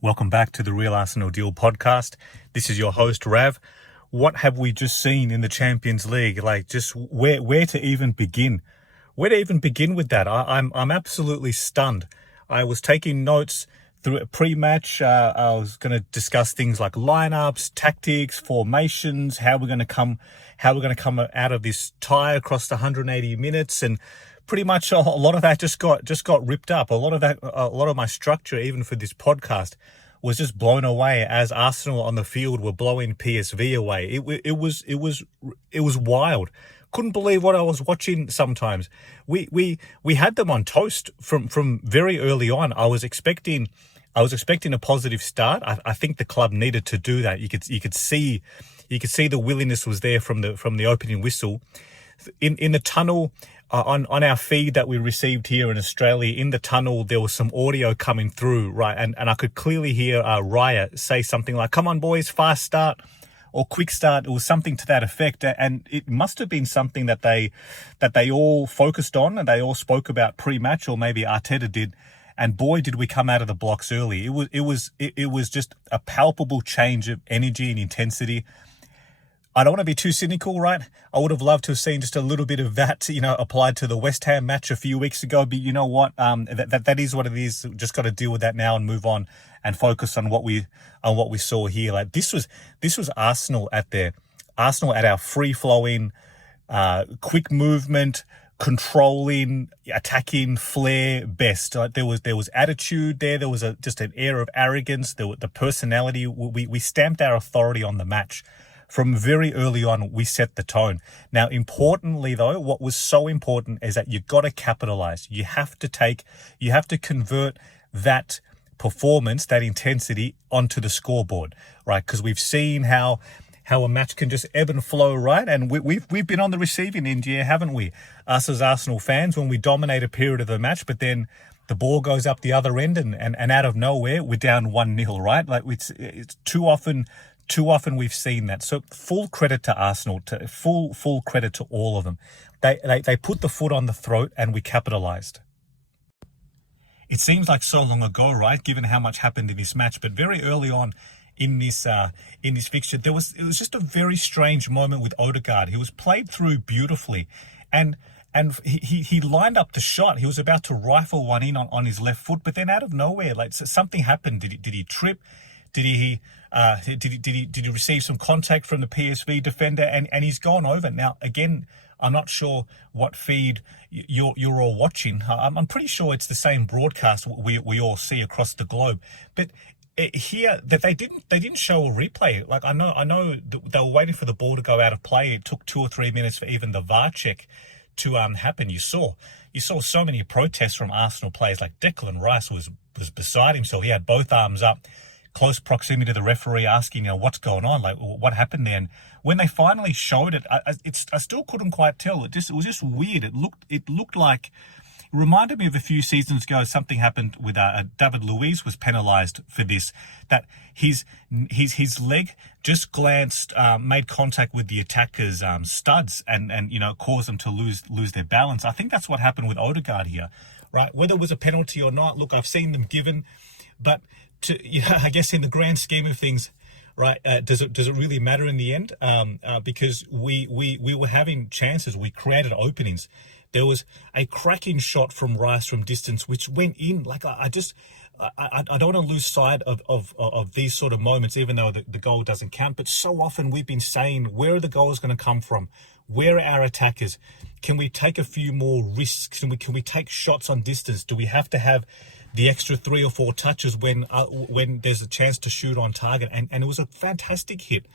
Welcome back to the Real Arsebal Deal Podcast. This is your host, Rav. What have we just seen in the Champions League? Just where to even begin? Where to even begin with that? I'm absolutely stunned. I was taking notes through a pre-match. I was going to discuss things like lineups, tactics, formations, how we're going to come out of this tie across the 180 minutes, and pretty much a lot of that just got ripped up. A lot of my structure, even for this podcast, was just blown away as Arsenal on the field were blowing PSV away. It was wild. Couldn't believe what I was watching sometimes. We had them on toast from very early on. I was expecting a positive start. I think the club needed to do that. You could see the willingness was there from the opening whistle. In the tunnel, on our feed that we received here in Australia, in the tunnel, there was some audio coming through, right? And I could clearly hear Raya say something like, "Come on, boys, fast start," or "quick start." It was something to that effect. And it must have been something that they all focused on and they all spoke about pre-match, or maybe Arteta did. And boy, did we come out of the blocks early. It was just a palpable change of energy and intensity. I don't want to be too cynical, right? I would have loved to have seen just a little bit of that, applied to the West Ham match a few weeks ago. But you know what? That is what it is. Just got to deal with that now and move on and focus on what we saw here. Like this was Arsenal at our free flowing, quick movement, controlling, attacking flair best. There was attitude there. There was just an air of arrogance. The personality. We stamped our authority on the match. From very early on, we set the tone. Now, importantly, though, what was so important is that you've got to capitalize. You have to convert that performance, that intensity, onto the scoreboard, right? Because we've seen how a match can just ebb and flow, right? And we've been on the receiving end here, haven't we? Us as Arsenal fans, when we dominate a period of the match, but then the ball goes up the other end and out of nowhere, we're down 1-0, right? Like it's too often we've seen that. So full credit to Arsenal, full credit to all of them. They put the foot on the throat and we capitalized. It seems like so long ago, right? Given how much happened in this match, but very early on in this fixture, it was just a very strange moment with Odegaard. He was played through beautifully, and he lined up the shot. He was about to rifle one in on his left foot, but then out of nowhere, something happened. Did he trip? Did he receive some contact from the PSV defender and he's gone over? Now, again, I'm not sure what feed you're all watching. I'm pretty sure it's the same broadcast we all see across the globe. But here that they didn't show a replay. Like I know they were waiting for the ball to go out of play. It took 2 or 3 minutes for even the VAR check to happen. You saw so many protests from Arsenal players. Like Declan Rice was beside himself. He had both arms up, close proximity to the referee, asking, what's going on? Like, what happened there? And when they finally showed it, I still couldn't quite tell. It was just weird. It looked like, it reminded me of a few seasons ago, something happened with David Luiz was penalised for this, that his leg just glanced, made contact with the attacker's studs and caused them to lose their balance. I think that's what happened with Odegaard here, right? Whether it was a penalty or not, look, I've seen them given, but I guess in the grand scheme of things, right? Does it really matter in the end? Because we were having chances, we created openings. There was a cracking shot from Rice from distance, which went in. Like I don't want to lose sight of these sort of moments, even though the goal doesn't count. But so often we've been saying, where are the goals going to come from? Where are our attackers? Can we take a few more risks? Can we take shots on distance? Do we have to have the extra 3 or 4 touches when there's a chance to shoot on target? And it was a fantastic hit.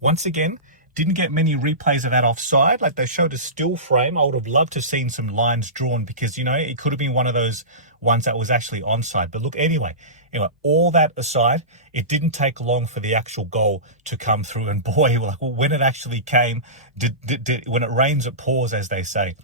Once again, didn't get many replays of that offside. Like they showed a still frame. I would have loved to have seen some lines drawn because, it could have been one of those ones that was actually onside. But look, anyway, all that aside, it didn't take long for the actual goal to come through. And boy, when it actually came, when it rains, it pours, as they say.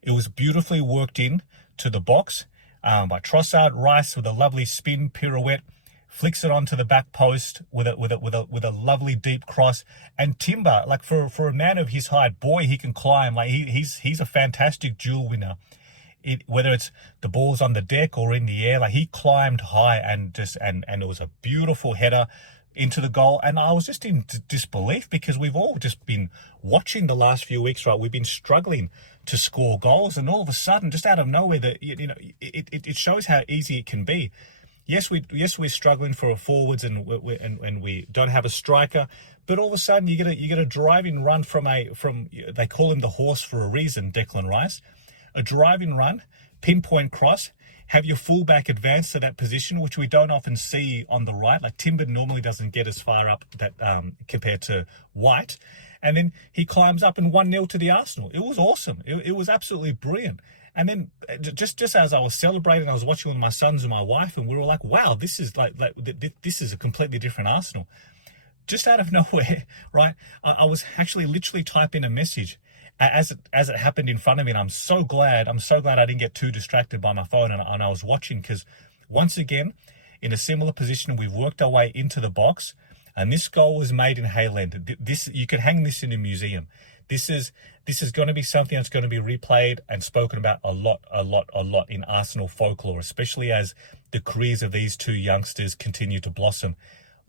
It was beautifully worked in to the box by Trossard. Rice with a lovely spin pirouette, flicks it onto the back post with a lovely deep cross. And Timber, for a man of his height, boy, he can climb. Like he's a fantastic duel winner. whether it's the ball's on the deck or in the air, like he climbed high and it was a beautiful header into the goal. And I was just in disbelief because we've all just been watching the last few weeks, right? We've been struggling to score goals, and all of a sudden, just out of nowhere, it shows how easy it can be. Yes, we're struggling for forwards, and we don't have a striker. But all of a sudden, you get a driving run from they call him the horse for a reason, Declan Rice. A driving run, pinpoint cross, have your fullback advance to that position, which we don't often see on the right. Like Timber normally doesn't get as far up that compared to White. And then he climbs up and 1-0 to the Arsenal. It was awesome. It was absolutely brilliant. And then just as I was celebrating, I was watching with my sons and my wife, and we were like, wow, this is this is a completely different Arsenal. Just out of nowhere, right? I was actually literally typing a message as it happened in front of me, and I'm so glad I didn't get too distracted by my phone, and I was watching, because once again, in a similar position, we've worked our way into the box, and this goal was made in Hayland. This, you could hang this in a museum. This is going to be something that's going to be replayed and spoken about a lot in Arsenal folklore, especially as the careers of these two youngsters continue to blossom.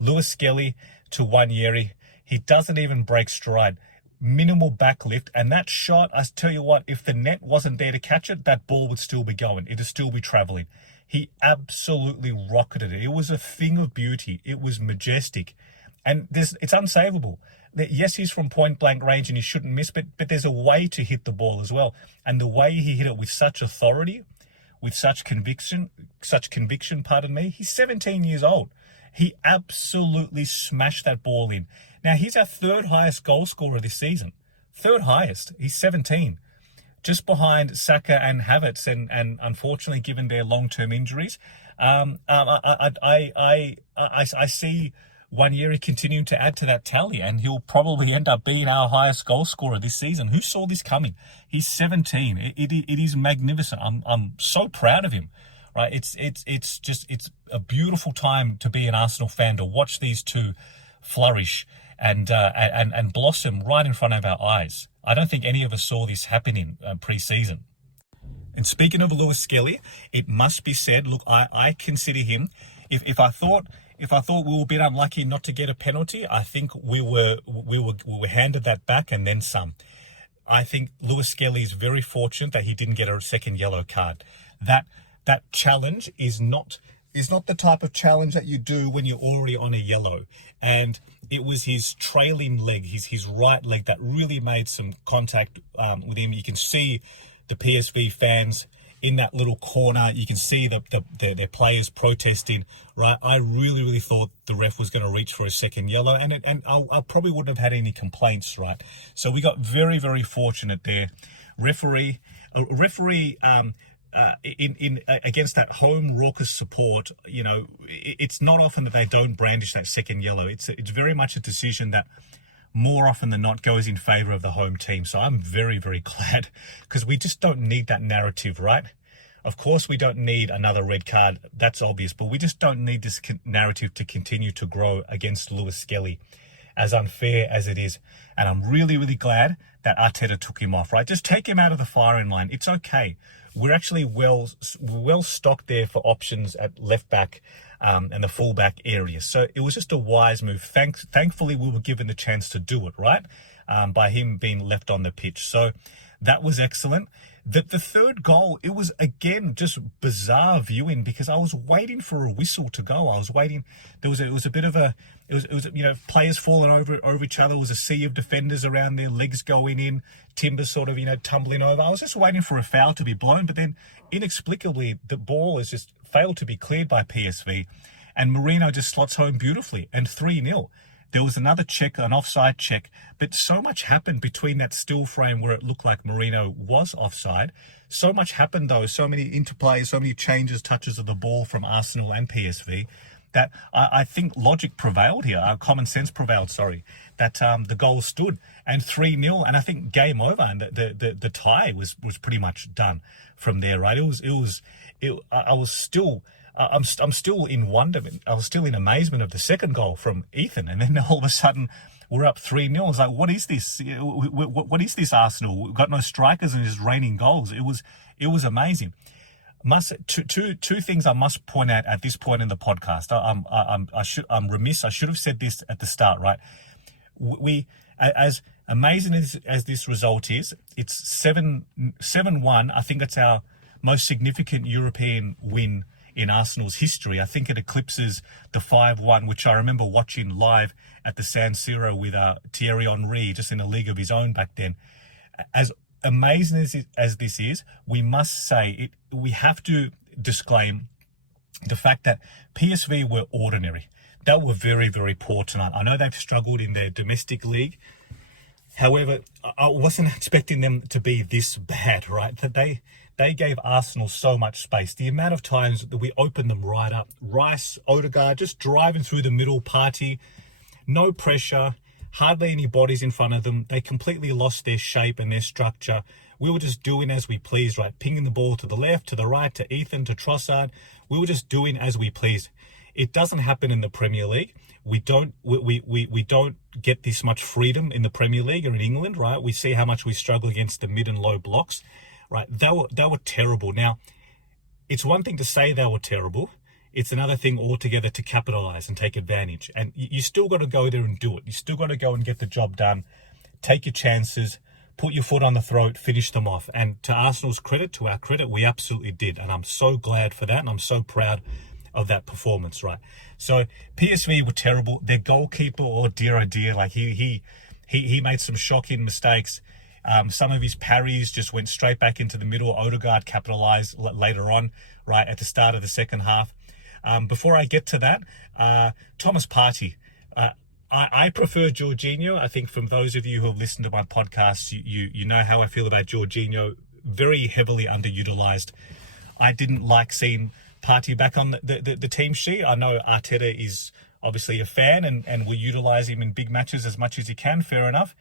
Lewis Skelly to Wanyeri, he doesn't even break stride. Minimal backlift, and that shot, I tell you what, if the net wasn't there to catch it, that ball would still be going. It'd still be traveling. He absolutely rocketed it. It was a thing of beauty. It was majestic. And it's unsavable. Yes, he's from point blank range and he shouldn't miss, but there's a way to hit the ball as well. And the way he hit it with such authority, with such conviction, pardon me, he's 17 years old. He absolutely smashed that ball in. Now, he's our third highest goal scorer this season. Third highest. He's 17. Just behind Saka and Havertz, and unfortunately, given their long-term injuries, I see Wanyeri continuing to add to that tally, and he'll probably end up being our highest goal scorer this season. Who saw this coming? He's 17. It is magnificent. I'm so proud of him. Right? It's a beautiful time to be an Arsenal fan, to watch these two flourish and blossom right in front of our eyes. I don't think any of us saw this happening pre-season. And speaking of Lewis Skelly, it must be said, look, I consider him, if I thought we were a bit unlucky not to get a penalty, I think we were handed that back and then some. I think Lewis Skelly is very fortunate that he didn't get a second yellow card. That challenge is not the type of challenge that you do when you're already on a yellow. And it was his trailing leg, his right leg, that really made some contact with him. You can see the PSV fans in that little corner. You can see their players protesting, right? I really thought the ref was going to reach for a second yellow, and I probably wouldn't have had any complaints, right? So we got very fortunate there. Referee in against that home raucous support, you know, it's not often that they don't brandish that second yellow. It's very much a decision that more often than not goes in favour of the home team. So I'm very glad, because we just don't need that narrative, right? Of course, we don't need another red card. That's obvious, but we just don't need this narrative to continue to grow against Lewis Skelly, as unfair as it is. And I'm really glad that Arteta took him off, right? Just take him out of the firing line. It's okay. We're actually well stocked there for options at left back and the full back area. So it was just a wise move. Thankfully, we were given the chance to do it, right? By him being left on the pitch. So that was excellent. The third goal, it was again just bizarre viewing, because I was waiting for a whistle to go. I was waiting. It was you know, players falling over each other. It was a sea of defenders around their legs going in. Timber sort of, you know, tumbling over. I was just waiting for a foul to be blown, but then inexplicably the ball has just failed to be cleared by PSV, and Marino just slots home beautifully, and 3-0. There was another check, an offside check, but so much happened between that still frame where it looked like Marino was offside. So much happened though, so many interplays, so many changes, touches of the ball from Arsenal and PSV, that I think logic prevailed here, common sense prevailed, that the goal stood, and 3-0, and I think game over, and the tie was pretty much done from there, right? I was still I'm still in wonderment. I was still in amazement of the second goal from Ethan, and then all of a sudden we're up 3-0. It's like, what is this? What is this Arsenal? We've got no strikers and it's raining goals. It was amazing. Two things I must point out at this point in the podcast. I'm remiss. I should have said this at the start, right? We, as amazing as this result is, it's 7-1. I think it's our most significant European win in Arsenal's history. I think it eclipses the 5-1, which I remember watching live at the San Siro with Thierry Henry, just in a league of his own back then. As amazing as this is, we must say we have to disclaim the fact that PSV were ordinary. They were very, very poor tonight. I know they've struggled in their domestic league. However, I wasn't expecting them to be this bad, right? That they gave Arsenal so much space. The amount of times that we opened them right up. Rice, Odegaard, just driving through the middle, party. No pressure. Hardly any bodies in front of them. They completely lost their shape and their structure. We were just doing as we pleased, right? Pinging the ball to the left, to the right, to Ethan, to Trossard. We were just doing as we pleased. It doesn't happen in the Premier League. We don't get this much freedom in the Premier League or in England, right? We see how much we struggle against the mid and low blocks, right? They were terrible. Now, it's one thing to say they were terrible. It's another thing altogether to capitalize and take advantage. And you still got to go there and do it. You still got to go and get the job done. Take your chances, put your foot on the throat, finish them off. And to Arsenal's credit, to our credit, we absolutely did. And I'm so glad for that. And I'm so proud of that performance, right? So PSV were terrible. Their goalkeeper, oh dear, like he made some shocking mistakes. Some of his parries just went straight back into the middle. Odegaard capitalized later on, right at the start of the second half. Before I get to that, Thomas Partey. I prefer Jorginho. I think from those of you who have listened to my podcast, you know how I feel about Jorginho. Very heavily underutilized. I didn't like seeing Partey back on the team sheet. I know Arteta is obviously a fan and will utilize him in big matches as much as he can. Fair enough.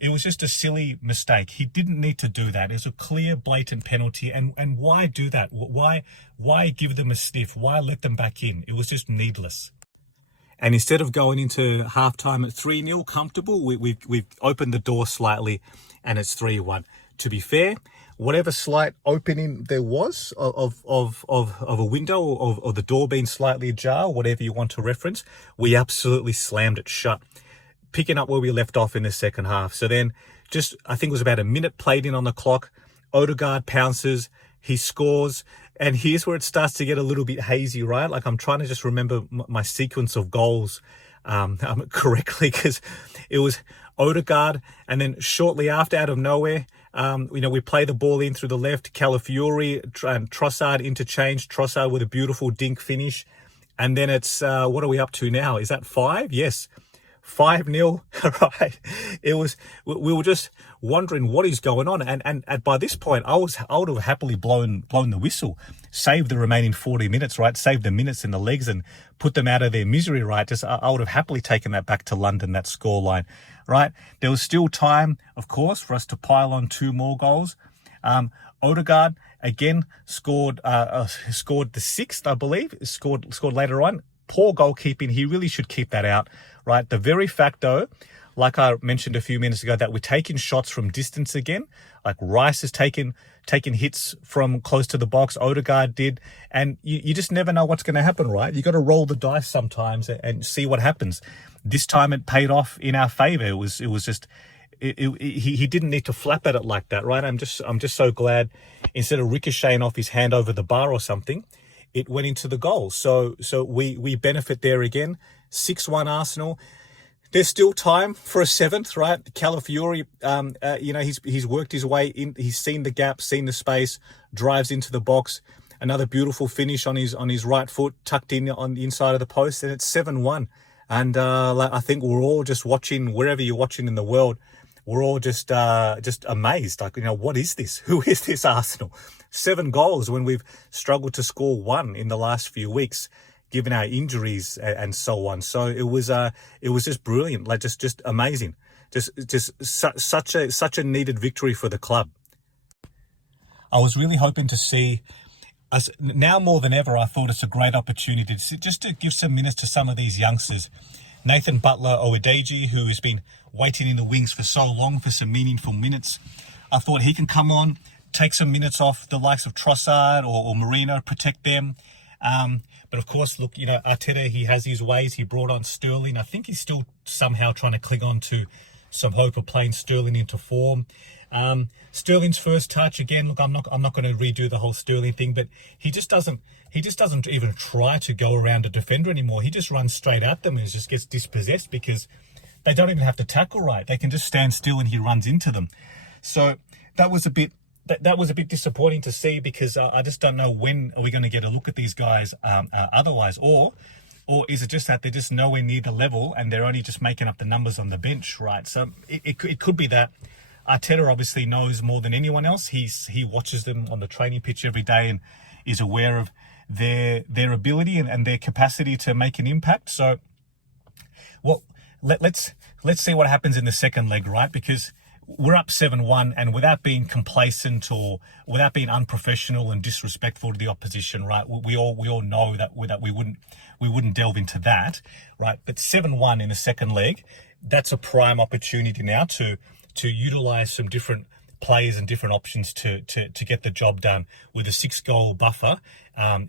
It was just a silly mistake. He didn't need to do that. It was a clear, blatant penalty. And why do that? Why give them a sniff? Why let them back in? It was just needless. And instead of going into halftime at 3-0 comfortable, we've opened the door slightly and it's 3-1. To be fair, whatever slight opening there was of a window or the door being slightly ajar, whatever you want to reference, we absolutely slammed it shut, picking up where we left off in the second half. So then I think it was about a minute played in on the clock. Odegaard pounces, he scores, and here's where it starts to get a little bit hazy, right? Like I'm trying to just remember my sequence of goals correctly, because it was Odegaard, and then shortly after, out of nowhere, we play the ball in through the left, Calafiori and Trossard interchange, Trossard with a beautiful dink finish, and then it's, what are we up to now? Is that 5? Yes. 5-0, right? We were just wondering what is going on. And by this point, I would have happily blown the whistle, saved the remaining 40 minutes, right? Saved the minutes in the legs and put them out of their misery, right? I would have happily taken that back to London, that scoreline, right? There was still time, of course, for us to pile on 2 more goals. Odegaard, again, scored the 6th, I believe, scored later on. Poor goalkeeping. He really should keep that out, right? The very fact, though, like I mentioned a few minutes ago, that we're taking shots from distance again. Like Rice has taken hits from close to the box. Odegaard did. And you just never know what's going to happen, right? You got to roll the dice sometimes and see what happens. This time it paid off in our favor. It was just... He didn't need to flap at it like that, right? I'm just so glad instead of ricocheting off his hand over the bar or something, it went into the goal. So we benefit there again. 6-1 Arsenal. There's still time for a 7th, right? Calafiori, he's worked his way in. He's seen the gap, seen the space, drives into the box. Another beautiful finish on his right foot, tucked in on the inside of the post, and it's 7-1. And I think we're all just watching, wherever you're watching in the world, we're all just amazed. Like, what is this? Who is this Arsenal? 7 goals when we've struggled to score 1 in the last few weeks, given our injuries and so on. So it was just brilliant, like just amazing, just such a needed victory for the club. I was really hoping to see now more than ever, I thought it's a great opportunity just to give some minutes to some of these youngsters. Nathan Butler-Oedeji, who has been waiting in the wings for so long for some meaningful minutes. I thought he can come on, take some minutes off the likes of Trossard or Marino, protect them. But of course, look, Arteta, he has his ways. He brought on Sterling. I think he's still somehow trying to cling on to some hope of playing Sterling into form. Sterling's first touch, again, look, I'm not going to redo the whole Sterling thing, but he just doesn't even try to go around a defender anymore. He just runs straight at them and just gets dispossessed because they don't even have to tackle right. They can just stand still and he runs into them. So that was a bit disappointing to see, because I just don't know when are we going to get a look at these guys otherwise, or is it just that they're just nowhere near the level and they're only just making up the numbers on the bench, right? So it could be that. Arteta obviously knows more than anyone else. He watches them on the training pitch every day and is aware of their ability and their capacity to make an impact. So, well, let's see what happens in the second leg, right? Because we're up 7-1, and without being complacent or without being unprofessional and disrespectful to the opposition, right? We all know that we wouldn't delve into that, right? But 7-1 in the second leg, that's a prime opportunity now to utilize some different players and different options to get the job done with a 6-goal buffer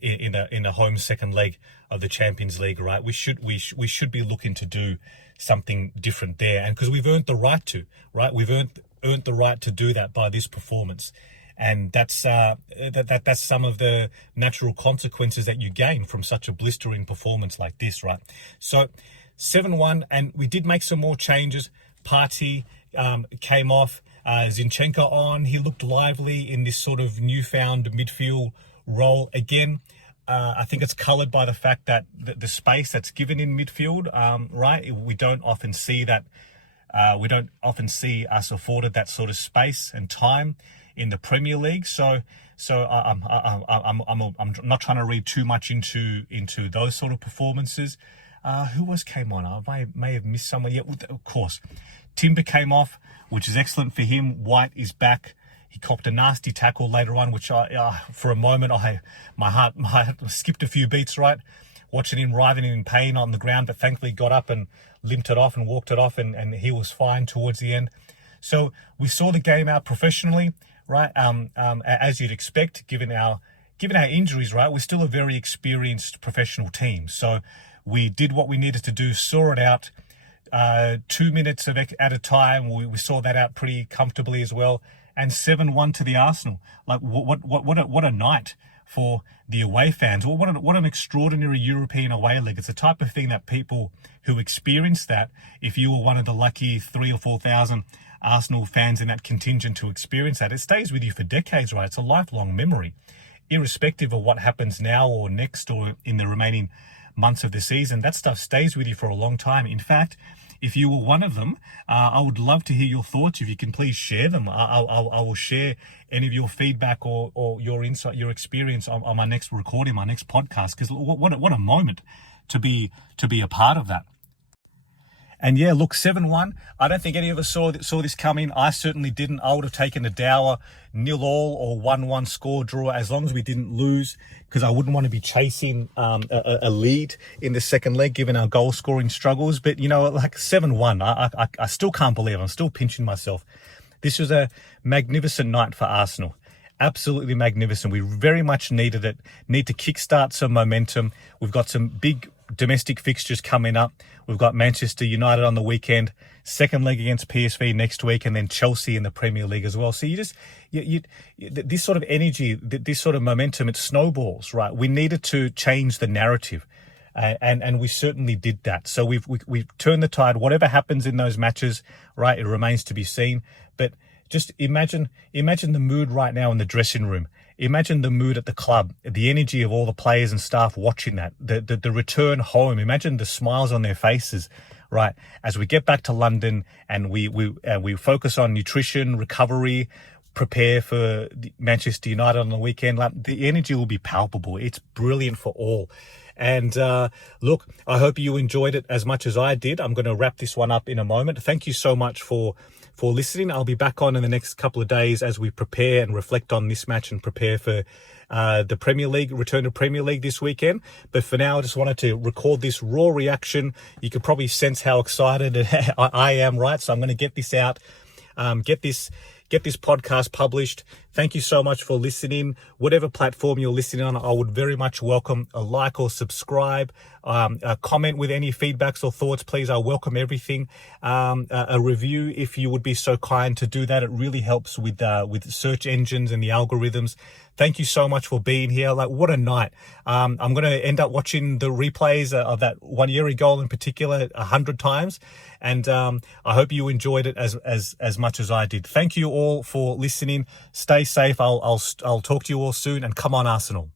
in the home second leg of the Champions League, right? We should be looking to do something different there, and because we've earned the right to, right? We've earned the right to do that by this performance, and that's some of the natural consequences that you gain from such a blistering performance like this, right? So 7-1, and we did make some more changes. Partey came off, Zinchenko on. He looked lively in this sort of newfound midfield role again. I think it's coloured by the fact that the space that's given in midfield, right? We don't often see that. We don't often see us afforded that sort of space and time in the Premier League. So I'm not trying to read too much into those sort of performances. Who came on? I may have missed someone. Yeah, of course. Timber came off, which is excellent for him. White is back. He copped a nasty tackle later on, which for a moment, my heart skipped a few beats, right? Watching him writhing in pain on the ground, but thankfully got up and limped it off and walked it off, and he was fine towards the end. So we saw the game out professionally, right? As you'd expect, given our injuries, right? We're still a very experienced professional team. So we did what we needed to do, saw it out. 2 minutes at a time. We saw that out pretty comfortably as well. And 7-1 to the Arsenal. Like what a night for the away fans. What an extraordinary European away leg. It's the type of thing that people who experience that, if you were one of the lucky 3,000 or 4,000 Arsenal fans in that contingent to experience that, it stays with you for decades, right? It's a lifelong memory, irrespective of what happens now or next or in the remaining months of the season. That stuff stays with you for a long time. In fact, if you were one of them, I would love to hear your thoughts. If you can please share them, I will share any of your feedback or your insight, your experience on my next recording, my next podcast. Because what a moment to be a part of that. And yeah, look, 7-1. I don't think any of us saw this coming. I certainly didn't. I would have taken a dour 0-0 or 1-1 score draw as long as we didn't lose, because I wouldn't want to be chasing a lead in the second leg given our goal scoring struggles. But, like 7-1, I still can't believe it. I'm still pinching myself. This was a magnificent night for Arsenal. Absolutely magnificent. We very much needed it. Need to kickstart some momentum. We've got some big domestic fixtures coming up. We've got Manchester United on the weekend, second leg against PSV next week, and then Chelsea in the Premier League as well. So this sort of energy, this sort of momentum, it snowballs, right? We needed to change the narrative, and we certainly did that. So we've turned the tide. Whatever happens in those matches, right, it remains to be seen. But just imagine the mood right now in the dressing room. Imagine the mood at the club, the energy of all the players and staff watching that, the return home. Imagine the smiles on their faces, right, as we get back to London and we focus on nutrition, recovery, prepare for Manchester United on the weekend. Like, the energy will be palpable. It's brilliant for all. And look, I hope you enjoyed it as much as I did. I'm going to wrap this one up in a moment. Thank you so much for listening. I'll be back on in the next couple of days as we prepare and reflect on this match and prepare for the Premier League, return to Premier League this weekend. But for now, I just wanted to record this raw reaction. You can probably sense how excited I am, right? So I'm going to get this out, get this podcast published. Thank you so much for listening. Whatever platform you're listening on, I would very much welcome a like or subscribe, a comment with any feedbacks or thoughts, please. I welcome everything. A review, if you would be so kind to do that. It really helps with search engines and the algorithms. Thank you so much for being here. Like, what a night. I'm going to end up watching the replays of that 1 year goal in particular 100 times. And I hope you enjoyed it as much as I did. Thank you all for listening. Stay safe. I'll talk to you all soon, and come on, Arsenal.